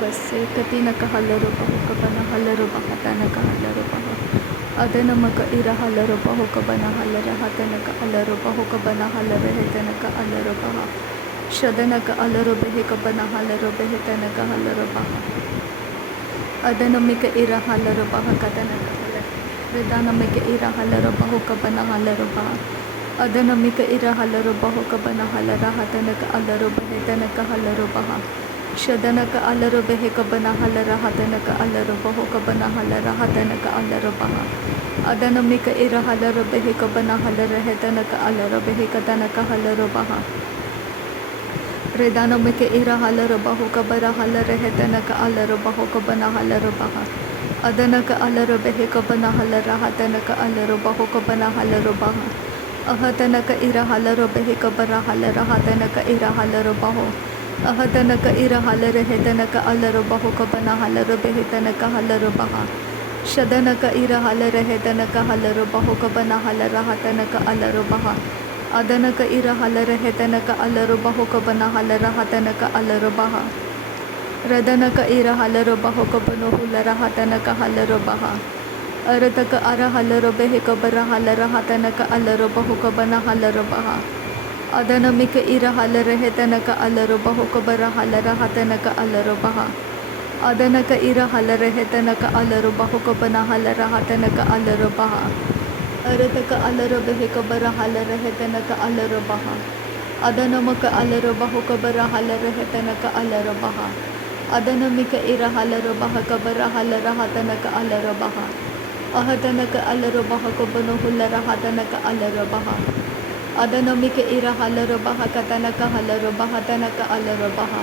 kase katina kahalaro baho kabana halaro bahatana kahalaro baho adana maka ira halaro baho kabana halara hatana ka alaro baho kabana halara hetana ka alaro baha shadana ka alaro behe kabana halaro behetana ka halaro baha adana mika ira halaro baha katana ka halaro redana mika ira halaro baho kabana halaro baha adana mika ira halaro baho kabana halara hatana ka alaro behetana ka halaro baha shadana ka alaro behe kabana halara hatana ka alaro baho kabana halara hatana ka alaro baha adana mika ira halaro behe kabana halara hetana ka alaro behe katana ka halaro baha redana mika ira halaro baho kabara halara hetana ka alaro baho kabana halaro baha adana ka alaro behe kabana halara hatana ka alaro baho kabana halaro baha ahatana ka ira halaro behe kabara halara hatana ka ira halaro baho ahadana ka ira halare hedana ka alaro baho kabana halaro behetana ka halaro baha shadana ka ira halare hedana ka halaro baho kabana halara hatana ka alaro baha adana ka ira halare hedana ka alaro baho kabana halara hatana ka alaro baha radana ka ira halaro baho kabano hulara hatana ka halaro baha arata ka ara halaro behe kabara halara hatana ka alaro baho kabana halaro baha adana mika ira halara hetana ka alaro baho kabara halara hatana ka alaro baha adana ka ira halara hetana ka alaro baho kabana halara hatana ka alaro baha arata ka alaro behe kabara halara hetana ka alaro baha adana maka alaro baho kabara halara hetana ka alaro baha adana mika ira halaro baha kabara halara hatana ka alaro baha ahadana ka alaro baha kabano hulara hatana ka alaro baha adana mika ira halaro baha katana ka halaro baha tana ka alaro baha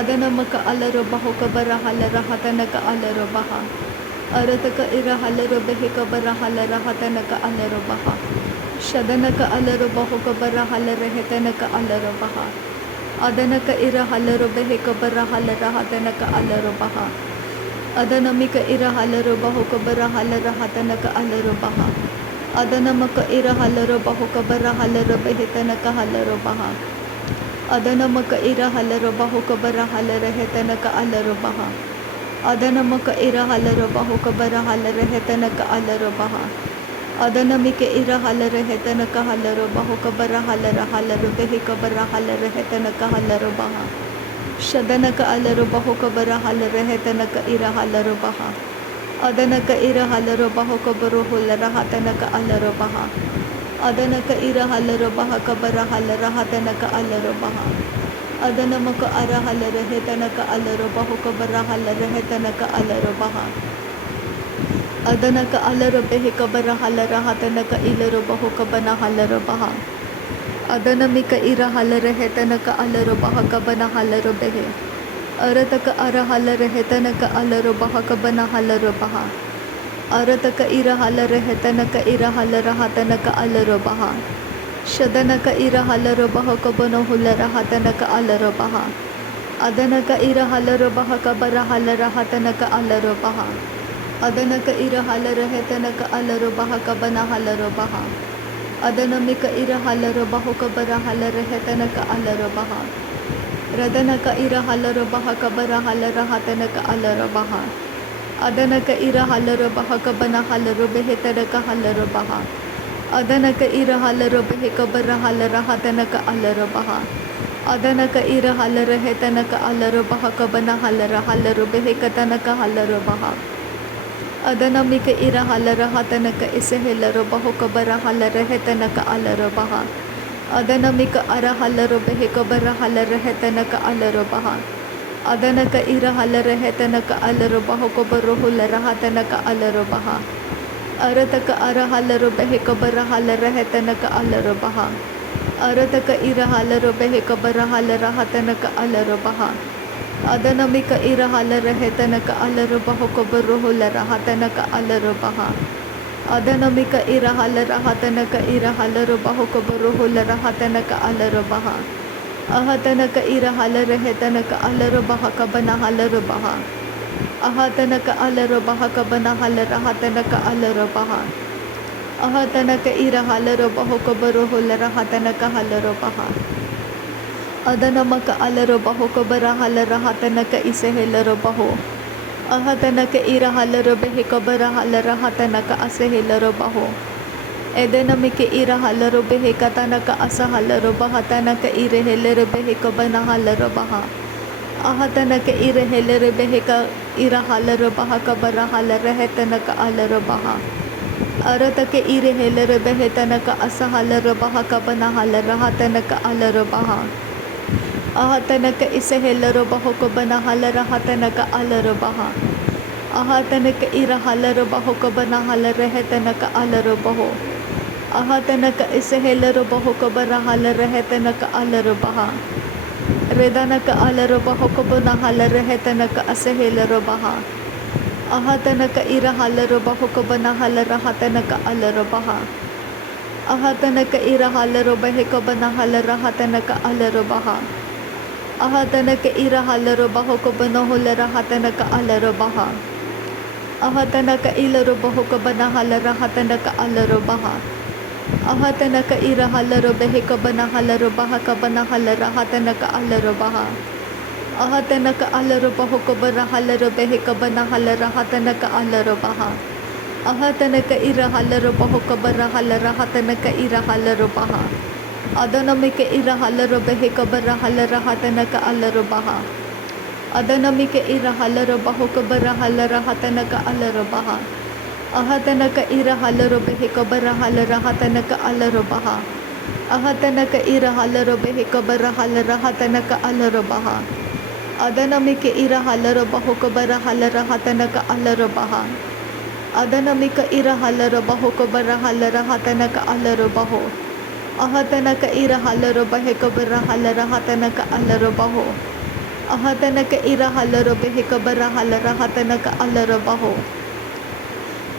adana maka alaro baho kabara halara hatana ka alaro baha arata ka ira halaro behe kabara halara hatana ka alaro baha shadana ka alaro baho kabara halara hetana ka alaro baha adana ka ira halaro behe kabara halara hatana ka alaro baha adana mika ira halaro baho kabara halara hatana ka alaro baha adana maka ira halaro baho kabara halaro behetana ka halaro baha adana maka ira halaro baho kabara halara hetana ka alaro baha adana maka ira halaro baho kabara halara hetana ka alaro baha adana mika ira halara hetana ka halaro baho kabara halara halaro behe kabara halara hetana ka halaro baha shadana ka alaro baho kabara halara hetana ka ira halaro baha adana ka ira halaro baho kabaro hulara hatana ka alaro baha adana ka ira halaro baha kabara halara hatana ka alaro baha adana maka ara halara hetana ka alaro baho kabara halara hetana ka alaro baha adana ka alaro behe kabara halara hatana ka ilaro baho kabana halaro baha adana mika ira halara hetana ka alaro baha kabana halaro behe arata ka ara halara hetana ka alaro baha kabana halaro baha arata ka ira halara hetana ka ira halara hatana ka alaro baha shadana ka ira halaro baha kabano hulara hatana ka alaro baha adana ka ira halaro baha kabara halara hatana ka alaro baha adana ka ira halara hetana ka alaro baha kabana halaro baha adana mika ira halaro baho kabara halara hetana ka alaro baha radana ka ira halaro baha kabara halara hatana ka alaro baha adana ka ira halaro baha kabana halaro behetana ka halaro baha adana ka ira halaro behe kabara halara hatana ka alaro baha adana ka ira halara hetana ka alaro baha kabana halara halaro behe katana ka halaro baha adana mika ira halara hatana ka ise helaro baho kabara halara hetana ka alaro baha adana mika ara halaro behe kabara halara hetana ka alaro baha adana ka ira halara hetana ka alaro baho kabaro hulara hatana ka alaro baha arata ka ara halaro behe kabara halara hetana ka alaro baha arata ka ira halaro behe kabara halara hatana ka alaro baha adana mika ira halara hetana ka alaro baho kabaro hulara hatana ka alaro baha adana mika ira halara hatana ka ira halaro baho kabaro hulara hatana ka alaro baha ahatana ka ira halara hetana ka alaro baha kabana halaro baha ahatana ka alaro baha kabana halara hatana ka alaro baha ahatana ka ira halaro baho kabaro hulara hatana ka halaro baha Adanamaka alarabaho kabarahalarahatanaka isehelarobaho. Ahatanaka irahalarabehe kabarahalahatanaka asehelarobaho. Edenamike irahalarabehe katanaka asahalarabahatanaka irehelarabehe kabanahalarabaha. Ahatanaka irehelarabehe ka irahalarabaha kabarahalarehetanaka alarabaha. Aratake irehelarabehe tanaka asahalarabaha kabanahalahatanaka alarabaha. Ahatanaka isehelarobaho kabanahalahatanaka alarabaha. Ahatanaka irahalarabaho kabanahalarehetanaka alarabaho. Ahatanaka isehelarobaho kabarahalarehetanaka alarabaha. Redanaka alarabaho kabanahalarehetanaka asehelarobaha. Ahatanaka irahalarabaho kabanahalahatanaka alarabaha. Ahatanaka irahalarabahe kabanahalahatanaka alarabaha. Ahatanaka irahalarabaho kabanahalahatanaka alarabaha. Ahatanaka ilarabaho kabanahalahatanaka alarabaha. Ahatanaka irahalarabahe kabanahalabaha kabanahalahatanaka alarabaha. Ahatanaka alarabaho kabarahalabahe kabanahalahatanaka alarabaha. Ahatanaka irahalarabaho kabarahalahatanaka irahalarabaha. Adanamika irahalarabahe kabarahalahatanaka alarabaha. Adanamika irahalarabaho kabarahalahatanaka alarabaha. Ahatanaka irahalarabahe kabarahalahatanaka alarabaha. Ahatanaka irahalarabahe kabarahalahatanaka alarabaha. Adanamika irahalarabaho kabarahalahatanaka alarabaha. Adanamika irahalarabaho kabarahalahatanaka alarabaho. Ahatanaka irahalarabahe kabarahalahatanaka alarabaho. Ahatanaka irahalarabahe kabarahalahatanaka alarabaho.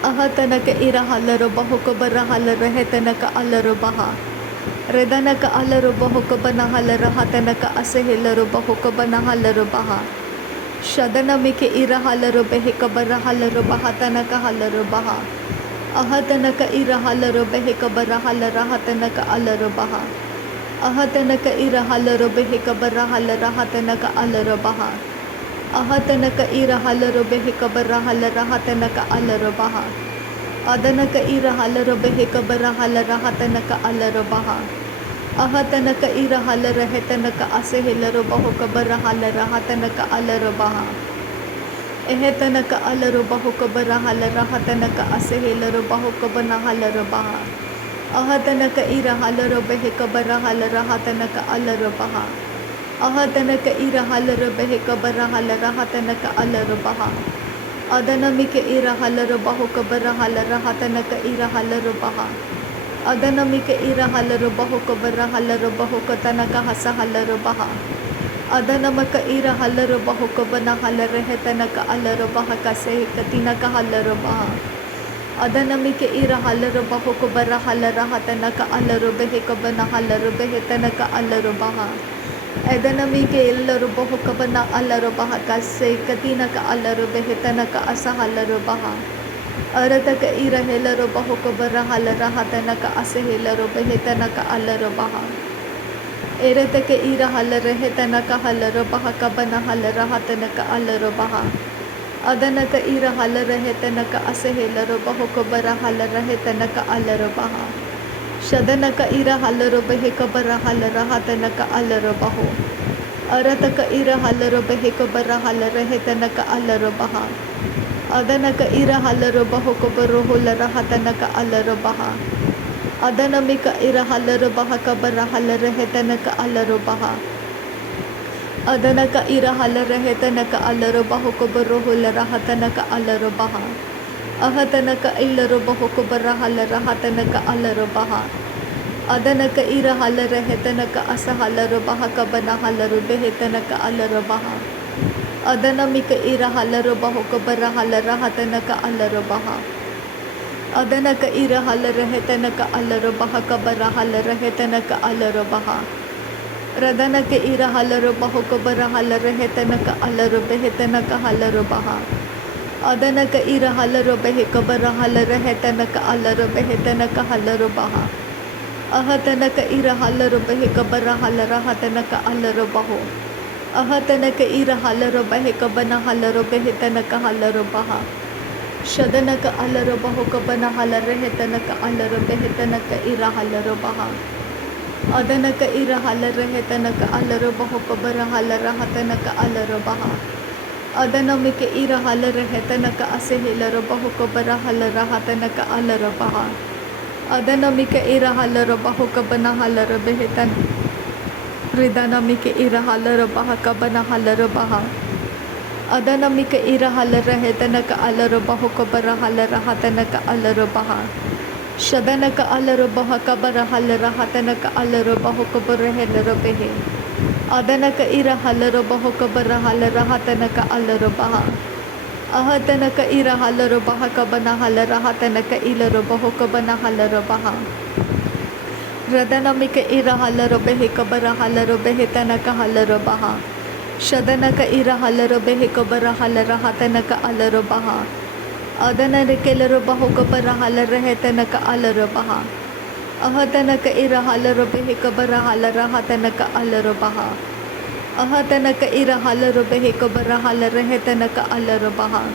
Ahatanaka irahalarabaho kabarahalahatanaka alarabaha. Redanaka alarabaho kabanahalahatanaka asehelarobaho kabanahalabaha. Shadanamike irahalarabahe kabarahalahatanaka halarabaha. Ahatanaka irahalarabahe kabarahalahatanaka alarabaha. Ahatanaka irahalarabahe kabarahalahatanaka alarabaha. Ahatanaka irahalarabahe kabarahalahatanaka alarabaha. Adanaka irahalarabahe kabarahalahatanaka alarabaha. Ahatanaka irahalarahetanaka asehelarobaho kabarahalahatanaka alarabaha. Ehetanaka alarabaho kabarahalahatanaka asehelarobaho kabanahalabaha. Ahatanaka irahalarabahe kabarahalahatanaka alarabaha. Ahatanaka irahalarabahe kabarahalahatanaka alarabaha. Adanamika irahalarabaho kabarahalahatanaka irahalarabaha. Adanamika irahalarabaho kabarahalabaho katanaka hasahalarabaha. Adanamaka irahalarabaho kabanahalarehetanaka alarabaha kaseh katinaka halarabaha. Adanamika irahalarabaho kabarahalahatanaka alarabahe kabanahalarehetanaka alarabaha. Adanamika ilarabaho kabana alarabaha kaseh katinaka alarabehetanaka asahalarabaha. Arataka irahelarabaho kabarahalahatanaka asehelarobehetanaka alarabaha. Erataka irahalarahetanaka halarabaha kabanahalahatanaka alarabaha. Adanaka irahalarahetanaka asehelarobaho kabarahalahetanaka alarabaha. Shadanaka irahalarabahe kabarahalahatanaka alarabaho. Arataka irahalarabahe kabarahalahetanaka alarabaha. Adanaka irahalarabaho kabaroholarahatanaka alarabaha. Adanamika irahalarabaha kabarahalahetanaka alarabaha. Adanaka irahalarahetanaka alarabaho kabaroholarahatanaka alarabaha. Ahatanaka ilarabaho kabarahalahatanaka alarabaha. Adanaka irahalarahetanaka asahalarabaha kabanahalabehetanaka alarabaha. Adanamika irahalarabaho kabarahalahatanaka alarabaha. Adanaka irahalarahetanaka alarabaha kabarahalahetanaka alarabaha. Radanaka irahalarabaho kabarahalahetanaka alarabehetanaka halarabaha. Adanaka irahalarabahe kabarahalahetanaka alarabehetanaka halarabaha. Ahatanaka ira halaro behe kabara halara hatanaka alaro baho. Ahatanaka ira halaro behe kabana halaro behe tanaka halaro baha. Shadanaka alaro baho kabana halare hetanaka alaro behe tanaka ira halaro baha. Adanaka ira halare hetanaka alaro baho kabara halara hatanaka alaro baha. Adanamike ira halare hetanaka asehilaro baho kabara halara hatanaka alaro baha. Adanamike ira halaro baho kabana halaro behe tan. Ridanamike ira halaro baha kabana halaro baha. Adanamika ira halara hetanaka alaro baho kabara halara hatanaka alaro baha. Shadanaka alaro baha kabara halara hatanaka alaro baho kabara helaro behe. Adanaka ira halaro baho kabara halara hatanaka alaro baha. Ahatanaka ira halaro baha kabana halara hatanaka ilaro baho kabana halaro baha. Radanamika ira halaro behe kabara halaro behe tanaka halaro baha. Shadanaka ira halaro behe kabara halara hatanaka alaro baha. Adanaka ilaro baho kabara halara hetanaka alaro baha. Ahatanaka ira halaro behe kabara halara hatanaka alaro baha. Ahatanaka ira halaro behe kabara halara hetanaka alaro baha.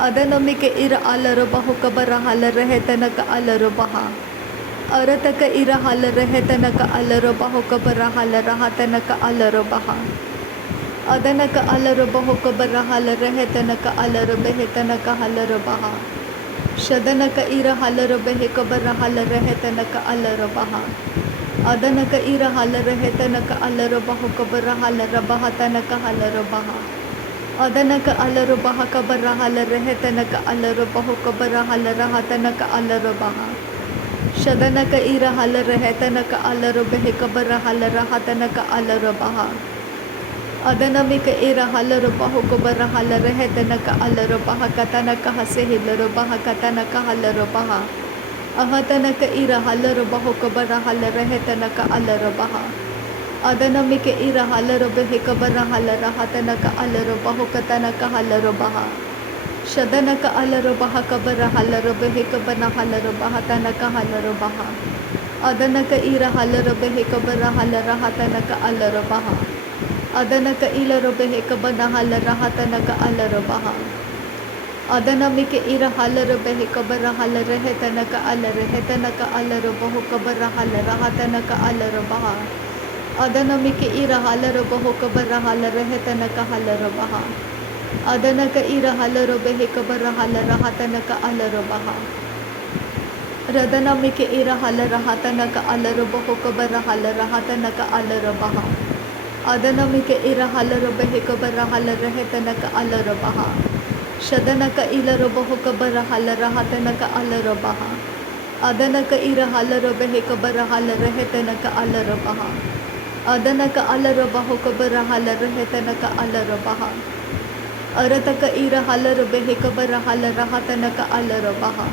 Adanamika ira alaro baho kabara halara hetanaka alaro baha. Arataka ira halara hetanaka alaro baho kabara halara hatanaka alaro baha. Adanaka alaro baho kabara halara hetanaka alaro behe tanaka halaro baha. Shadanaka ira halaro behe kabara halara hetanaka alaro baha. Adanaka ira halara hetanaka alaro baho kabara halara baha tanaka halaro baha. Adanaka alaro baha kabara halara hetanaka alaro baho kabara halara hatanaka alaro baha. Shadanaka ira halara hetanaka alaro behe kabara halara hatanaka alaro baha. Adanamika ira halaro baho kabara halara hetanaka alaro baha katanaka hasehilaro baha katanaka halaro baha. Ahatanaka ira halaro baho kabara halara hetanaka alaro baha. Adanamika ira halaro behe kabara halara hatanaka alaro baho katanaka halaro baha. Shadanaka alaro baha kabara halaro behe kabana halaro baha tanaka halaro baha. Adanaka ira halaro behe kabara halara hatanaka alaro baha. Adanaka ilaro behe kabana halara hatanaka alaro baha. Adanamike ira halaro behe kabara halara hetanaka alaro baho kabara halara hatanaka alaro baha. Adanamike ira halaro baho kabara halara hetanaka halaro baha. Adanaka ira halaro behe kabara halara hatanaka alaro baha. Radanamike ira halara hatanaka alaro baho kabara halara hatanaka alaro baha. Adanamika ira halaro behe kabara halara hetanaka alaro baha. Shadanaka ilaro baho kabara halara hatanaka alaro baha. Adanaka ira halaro behe kabara halara hetanaka alaro baha. Adanaka alaro baho kabara halara hetanaka alaro baha. Arataka ira halaro behe kabara halara hatanaka alaro baha.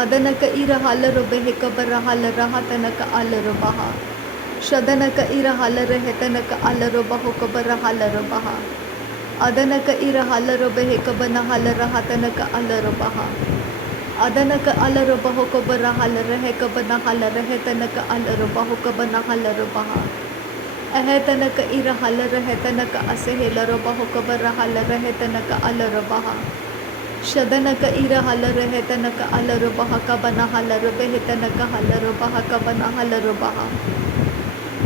Adanaka ira halaro behe kabara halara hatanaka alaro baha. Shadanaka ira halara hetanaka alaro baho kabara halaro baha. Adanaka ira halaro behe kabana halara hatanaka alaro baha. Adanaka alaro baho kabara halara he kabana halara hetanaka alaro baho kabana halaro baha. Ahetanaka ira halara hetanaka asehilaro baho kabara halara hetanaka alaro baha. Shadanaka ira halara hetanaka alaro baha kabana halaro behe tanaka halaro baha kabana halaro baha.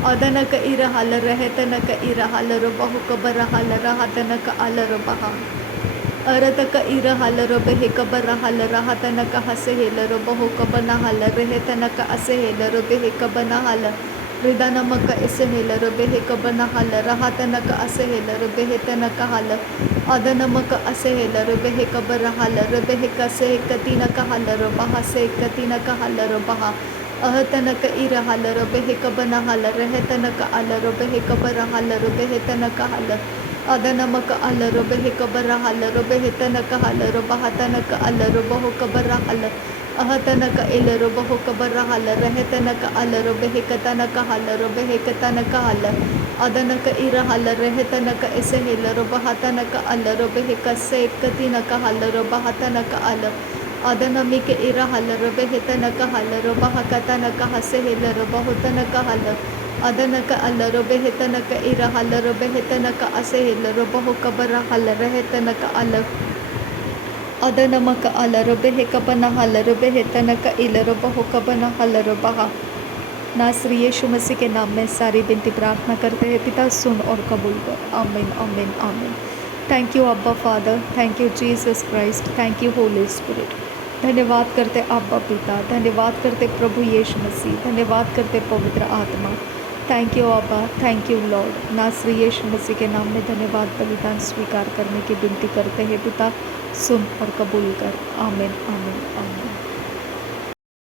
Adanaka ira halara hetanaka ira halaro baho kabara halara hatanaka alaro baha. Arataka ira halaro behe kabara halara hatanaka hasehilaro baho kabana halara hetanaka asehilaro behe kabana halara. Ridanamaka esehilaro behe kabana halara hatanaka asehilaro behe tanaka halara. Adanamaka asehilaro behe kabara halara behe kase katinaka halaro baha se katinaka halaro baha. Ahatanaka ira halaro behe kabana halara hetanaka alaro behe kabara halaro behe tanaka halara. Adanamaka alaro behe kabara halaro behe tanaka halaro baha tanaka alaro baho kabara halara. Ahatanaka ilaro baho kabara halara hetanaka alaro behe katanaka halaro behe katanaka halara. Adanaka ira halara hetanaka esehilaro baha tanaka alaro behe kase katinaka halaro baha tanaka alaro. अदनमिक Ira huller बेहतनक huller बहकतनक हसे healer बहुतनक हल अदनक अलर बेहतनक इरा huller बेहतनक असे healer बहुकबर हल रहतनक अल अदनमक अलर बेहकबन huller बेहतनक इलर बहुकबन huller बहा। नासरी यीशु मसीह के नाम में सारी विनती प्रार्थना करते हैं पिता, सुन और कबूल कर। आमीन आमीन आमीन। थैंक यू अब्बा father, thank you Jesus Christ, thank you Holi spirit. धन्यवाद करते अब्बा पिता, धन्यवाद करते प्रभु यीशु मसीह, धन्यवाद करते पवित्र आत्मा। थैंक यू अब्बा, थैंक यू लॉर्ड। नासरी यीशु मसीह के नाम में धन्यवाद बलिदान स्वीकार करने की विनती करते हैं पिता, सुन और कबूल कर। आमीन आमीन।